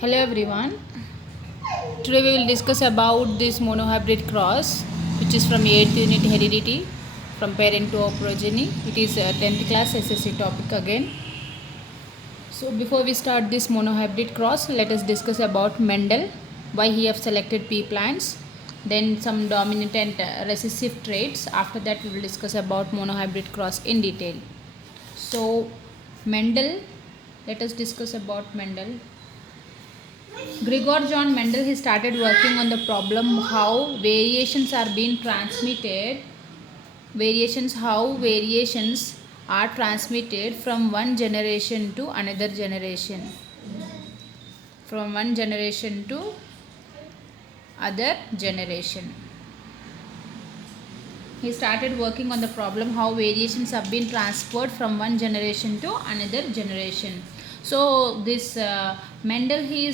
Hello everyone. Today we will discuss about this monohybrid cross, which is from 8th unit heredity from parent to progeny. It is a 10th class SSC topic again. So before we start this monohybrid cross, let us discuss about Mendel, why he have selected pea plants, then some dominant and recessive traits. After that we will discuss about monohybrid cross in detail. So Mendel, let us discuss about Mendel. Gregor John Mendel, he started working on the problem how variations are transmitted from one generation to another generation, from one generation to other generation. He started working on the problem how variations have been transferred from one generation to another generation. So this Mendel, he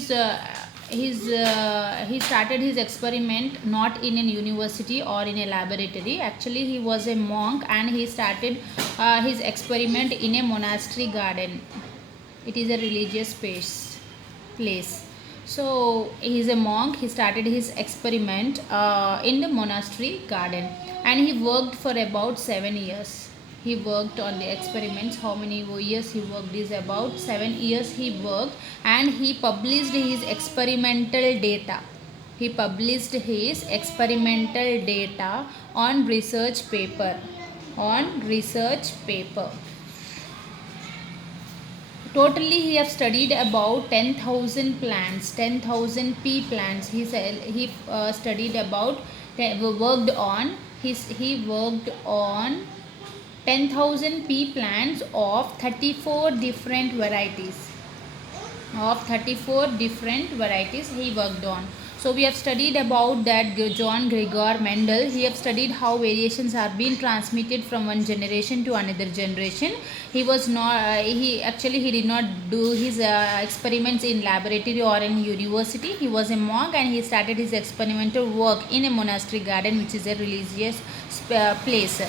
started his experiment not in a university or in a laboratory. Actually, he was a monk and he started his experiment in a monastery garden. It is a religious place. So he is a monk. He started his experiment in the monastery garden, and he worked for about 7 years. He worked on the experiments. How many years he worked is about 7 years he worked, and he published his experimental data. He published his experimental data on research paper. On research paper. Totally, he have studied about 10,000 plants, 10,000 pea plants. He studied about, he worked on 10,000 pea plants of 34 different varieties. Of 34 different varieties he worked on. So we have studied about that John Gregor Mendel. He have studied how variations are being transmitted from one generation to another generation. He was not he did not do his experiments in laboratory or in university. He was a monk and he started his experimental work in a monastery garden, which is a religious place.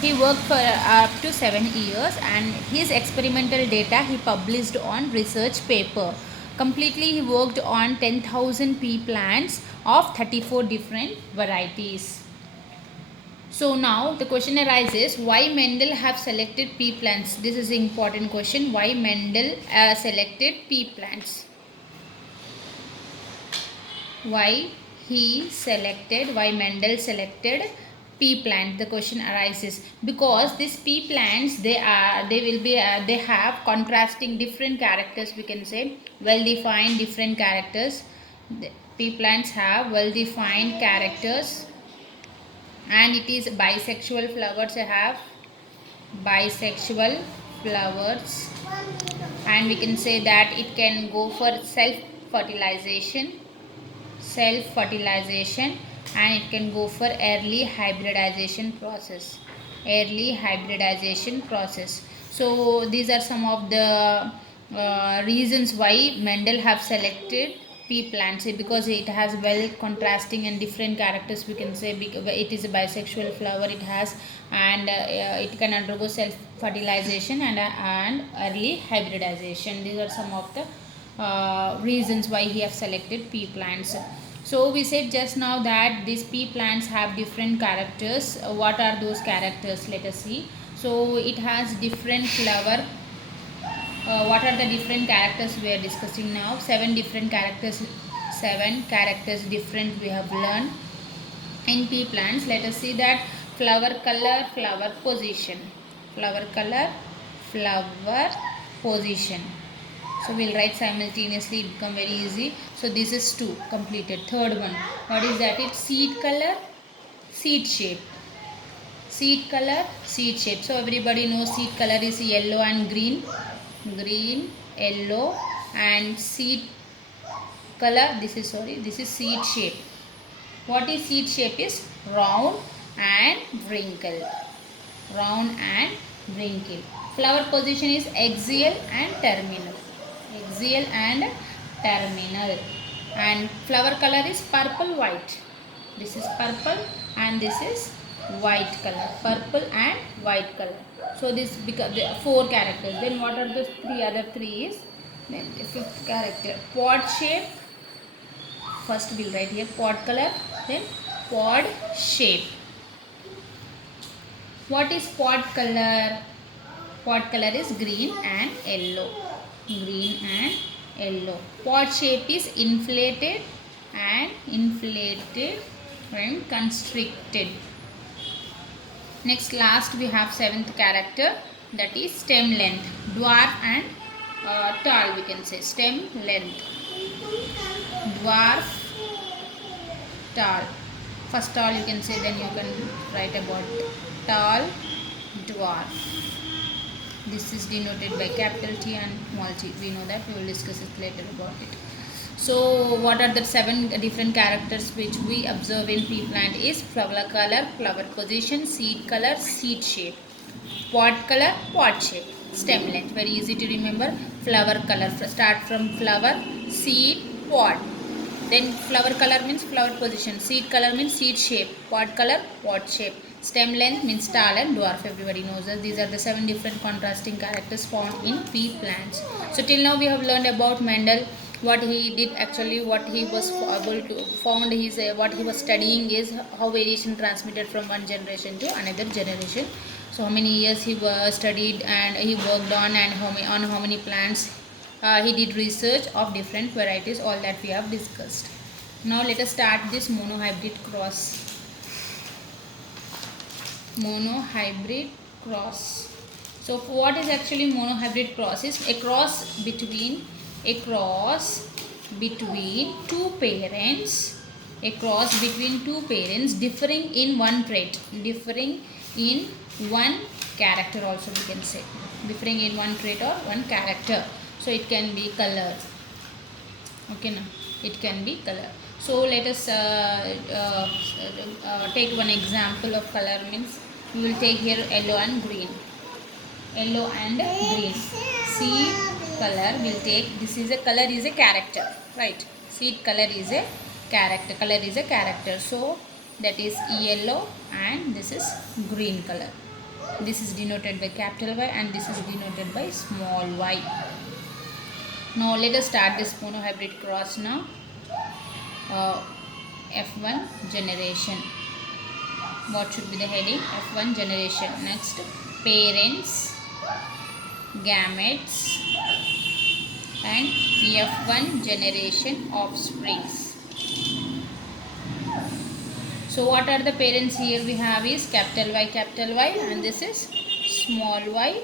He worked for up to 7 years, and his experimental data he published on research paper. Completely, he worked on 10,000 pea plants of 34 different varieties. So now the question arises, why Mendel have selected pea plants? This is an important question. Why Mendel selected pea plants? Why Mendel selected pea plant? The question arises because these pea plants, they have contrasting different characters. We can say well defined different characters. The pea plants have well defined characters, and it is bisexual flowers. I have bisexual flowers, and we can say that it can go for self fertilization, and it can go for early hybridization process. So these are some of the reasons why Mendel have selected pea plants, because it has well contrasting and different characters. We can say it is a bisexual flower it has, and it can undergo self fertilization and early hybridization. These are some of the reasons why he have selected pea plants. So we said just now that these pea plants have different characters. What are those characters? Let us see. So it has different flower. What are the different characters we are discussing now? 7 different characters. 7 characters different we have learned in pea plants. Let us see that flower color, flower position. Flower color, flower position. So we'll write simultaneously, it become very easy. So this is 2 completed. Third one, what is that? It's seed color, seed shape. Seed color, seed shape. So everybody knows seed color is yellow and green. Green, yellow, and seed color, this is seed shape. What is seed shape? Is round and wrinkle. Round and wrinkle. Flower position is axial and terminal. Axial and terminal. And flower color is purple white. This is purple and this is white color. Purple and white color. So this becomes the 4 characters. Then what are the other 3 is? Then the fifth character, pod shape. First we'll write here pod color, then pod shape. What is pod color? Pod color is green and yellow. Green and yellow. Pod shape is inflated and constricted. Next, last we have seventh character, that is stem length. Dwarf and tall, we can say. Stem length. Dwarf, tall. First tall you can say, then you can write about tall, dwarf. This is denoted by capital T and small t. We know that, we will discuss it later about it. So what are the seven different characters which we observe in pea plant is flower color, flower position, seed color, seed shape, pod color, pod shape, stem length. Very easy to remember. Flower color, start from flower, seed, pod. Then flower color means flower position, seed color means seed shape, pod color, pod shape, stem length means tall and dwarf. Everybody knows that these are the seven different contrasting characters found in pea plants. So till now we have learned about Mendel. What he did actually, what he was able to found, his what he was studying is how variation transmitted from one generation to another generation. So how many years he studied and he worked on, and how many plants he did research of different varieties. All that we have discussed. Now let us start this monohybrid cross. Monohybrid cross. So what is actually monohybrid cross? Is a cross between two parents, differing in one trait, differing in one character also, we can say, differing in one trait or one character. So it can be color. Okay, now it can be color. So let us take one example of color. Means we will take here yellow and green. Yellow and green. Seed color will take, this is a color, is a character, right? Seed color is a character. Color is a character. So that is yellow and this is green color. This is denoted by capital Y and this is denoted by small y. Now let us start this monohybrid cross now. F1 generation. What should be the heading? F1 generation. Next, parents, gametes, and F1 generation offsprings. So what are the parents here we have is capital Y, and this is small y,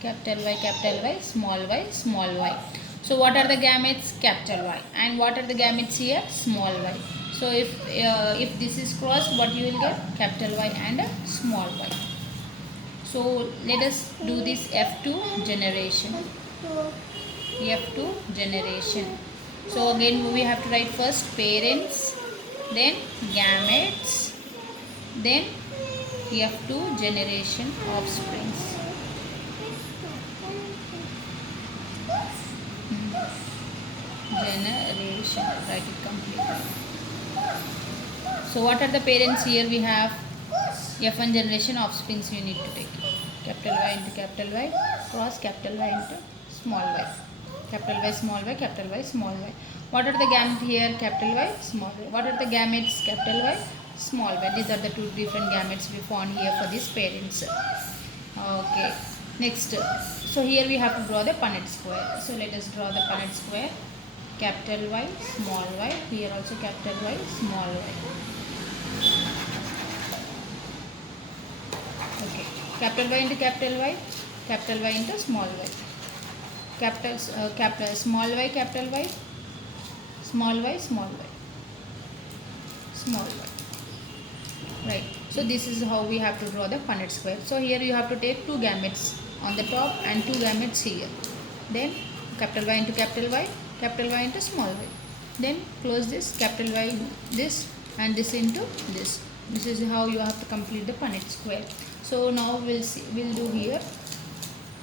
capital Y, small y. So what are the gametes? Capital Y. And what are the gametes here? Small y. So if this is crossed, what you will get? Capital Y and a small y. So let us do this F2 generation. So again we have to write first parents, then gametes, then F2 generation offsprings. Generation, write it completely. So what are the parents here? We have F1 generation offsprings you need to take. Capital Y into capital Y, cross capital Y into small y. Capital Y, small y, capital Y, small y. What are the gametes here? Capital Y, small y. What are the gametes? Capital Y, small y. These are the two different gametes we found here for these parents. Okay. Next. So here we have to draw the Punnett square. So let us draw the Punnett square. Capital Y, small y. Here also capital Y, small y. Okay. Capital Y into capital Y into small y. Small y, capital Y, small y, small y, small y. Right. So this is how we have to draw the Punnett square. So here you have to take two gametes on the top and two gametes here. Then capital Y into capital Y into small y. Then close this, capital Y this and this into this. This is how you have to complete the Punnett square. So now we'll do here.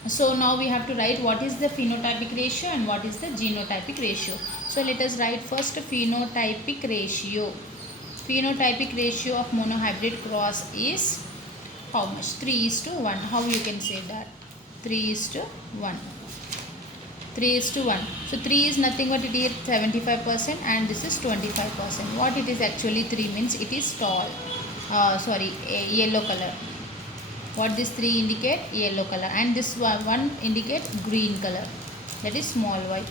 So now we have to write what is the phenotypic ratio and what is the genotypic ratio. So let us write first phenotypic ratio. Phenotypic ratio of monohybrid cross is how much? 3:1. How you can say that? 3:1. 3 is to 1. So 3 is nothing but it is 75% and this is 25%. What it is actually 3 means it is tall. Yellow color. What this 3 indicate? Yellow color, and this one indicate green color, that is small y,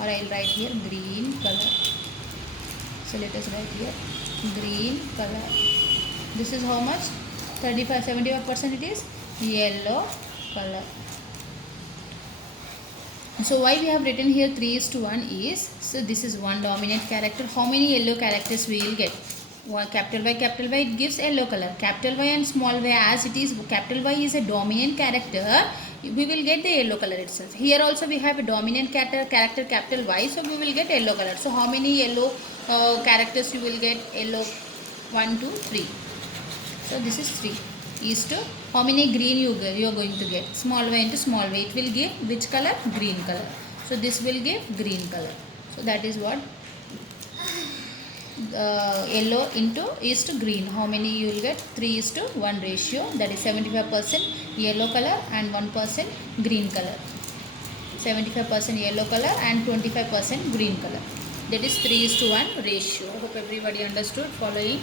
or I will write here green color. So let us write here green color. This is how much? 75% it is yellow color. So why we have written here 3 is to 1 is, so this is one dominant character. How many yellow characters we will get? Capital Y, it gives yellow color. Capital Y and small y, as it is capital Y is a dominant character, we will get the yellow color itself. Here also we have a dominant character capital Y, so we will get yellow color. So how many yellow characters you will get? Yellow 1, 2, 3. So this is 3 is to how many green you are going to get? Small y into small y, it will give which color? Green color. So this will give green color. So that is what yellow into is to green. How many you will get? 3 is to 1 ratio, that is 75% yellow color and 1% green color. 75% yellow color and 25% green color. That is 3 is to 1 ratio. I hope everybody understood. Following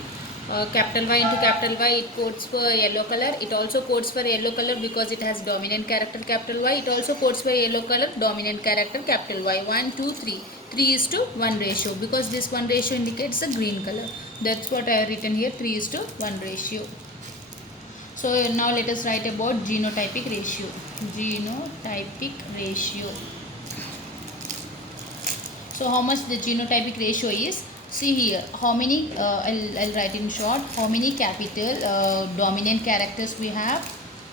capital Y into capital Y, it codes for yellow color. It also codes for yellow color because it has dominant character capital Y. It also codes for yellow color dominant character capital Y. 1, 2, 3. 3 is to 1 ratio because this 1 ratio indicates a green color. That's what I have written here, 3 is to 1 ratio. So now let us write about genotypic ratio. Genotypic ratio. So how much the genotypic ratio is? See here, how many, I'll write in short, how many capital dominant characters we have?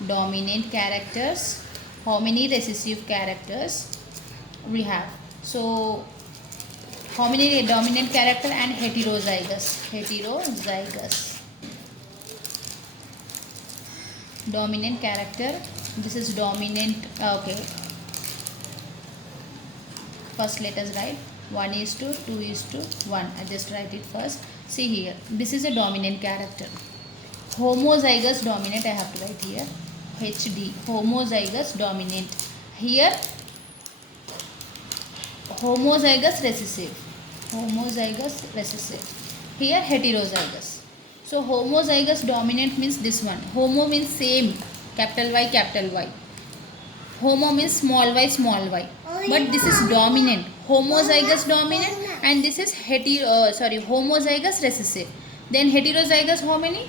Dominant characters. How many recessive characters we have? So how many dominant character and heterozygous? Heterozygous. Dominant character. This is dominant. Okay. First let us write 1 is to 2 is to 1. I just write it first. See here. This is a dominant character. Homozygous dominant I have to write here. HD. Homozygous dominant. Here homozygous recessive. Homozygous recessive. Here heterozygous. So homozygous dominant means this one. Homo means same. Capital Y, capital Y. Homo means small y, small y. But this is dominant. Homozygous dominant, and this is homozygous recessive. Then heterozygous how many?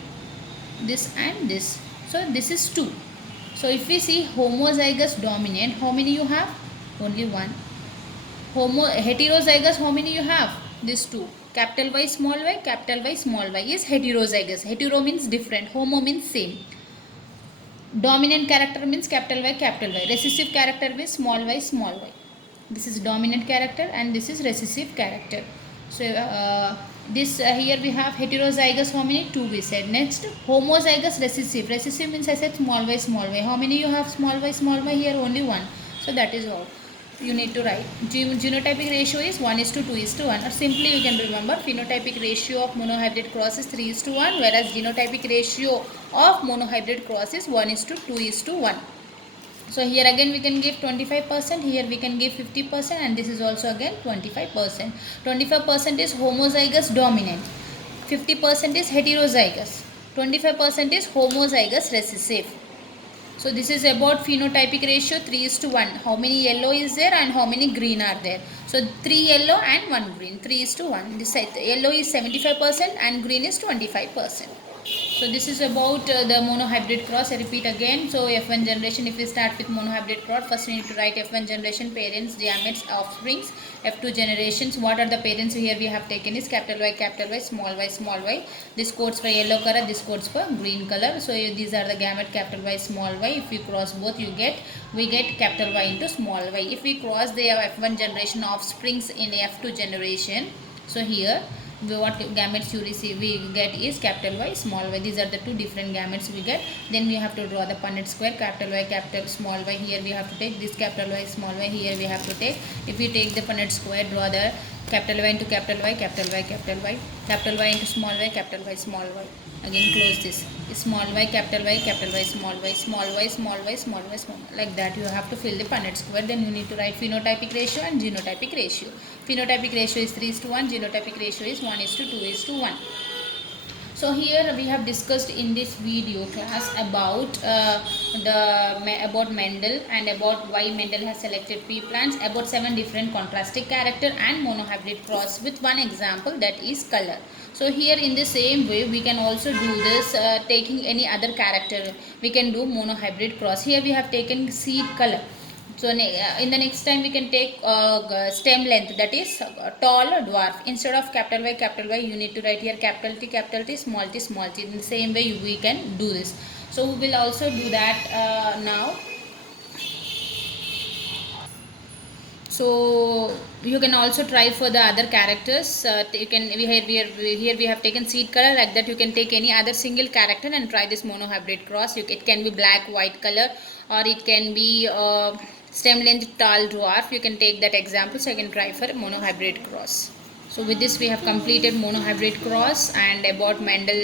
This and this. So this is 2. So if we see homozygous dominant, how many you have? Only 1. Heterozygous how many you have? This 2. Capital Y, small y is heterozygous. Hetero means different. Homo means same. Dominant character means capital Y, capital Y. Recessive character means small y, small y. This is dominant character and this is recessive character. So here we have heterozygous how many? 2 we said. Next homozygous recessive. Recessive means I said small y, small y. How many you have small y, small y? Here only 1. So that is all you need to write. Genotypic ratio is 1 is to 2 is to 1, or simply you can remember phenotypic ratio of monohybrid cross is 3 is to 1, whereas genotypic ratio of monohybrid cross is 1 is to 2 is to 1. So here again we can give 25%, here we can give 50%, and this is also again 25%. 25% is homozygous dominant, 50% is heterozygous, 25% is homozygous recessive. So this is about phenotypic ratio 3 is to 1. How many yellow is there and how many green are there? So 3 yellow and 1 green. 3 is to 1. This side yellow is 75% and green is 25%. So this is about the monohybrid cross. I repeat again. So F1 generation, if we start with monohybrid cross, first we need to write F1 generation, parents, gametes, offsprings. F2 generations, what are the parents here we have taken is capital Y, small y, small y. This codes for yellow color, this codes for green color. So these are the gamete capital Y, small y. If you cross both, we get capital Y into small y. If we cross the F1 generation offsprings in F2 generation, so here what gametes we get is capital Y, small y. These are the two different gametes we get. Then we have to draw the Punnett square, capital Y, capital small y. Here we have to take this capital Y, small y. Here we have to take, if we take the Punnett square, draw the capital Y into capital Y, capital Y, capital Y, capital Y into small y, capital Y, small y. Again close this. Small y, capital Y, capital Y, small y, small y, small y, small y, small y. Like that you have to fill the Punnett square. Then you need to write phenotypic ratio and genotypic ratio. Phenotypic ratio is 3:1, genotypic ratio is 1:2:1. So here we have discussed in this video class about about Mendel and about why Mendel has selected pea plants, about 7 different contrasting character and monohybrid cross with one example, that is color. So here in the same way we can also do this taking any other character. We can do monohybrid cross. Here we have taken seed color. So in the next time we can take stem length, that is tall or dwarf. Instead of capital Y you need to write here capital T, small t, small t. In the same way we can do this. So we will also do that now. So you can also try for the other characters. You can here we have taken seed color. Like that you can take any other single character and try this monohybrid cross. It can be black white color, or it can be stem length tall dwarf. You can take that example. So I can try for monohybrid cross. So with this we have completed monohybrid cross and about Mendel,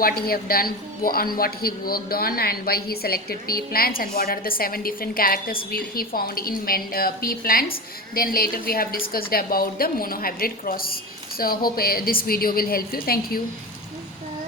what he have done, on what he worked on, and why he selected pea plants, and what are the 7 different characters he found in pea plants. Then later we have discussed about the monohybrid cross. So hope this video will help you. Thank you.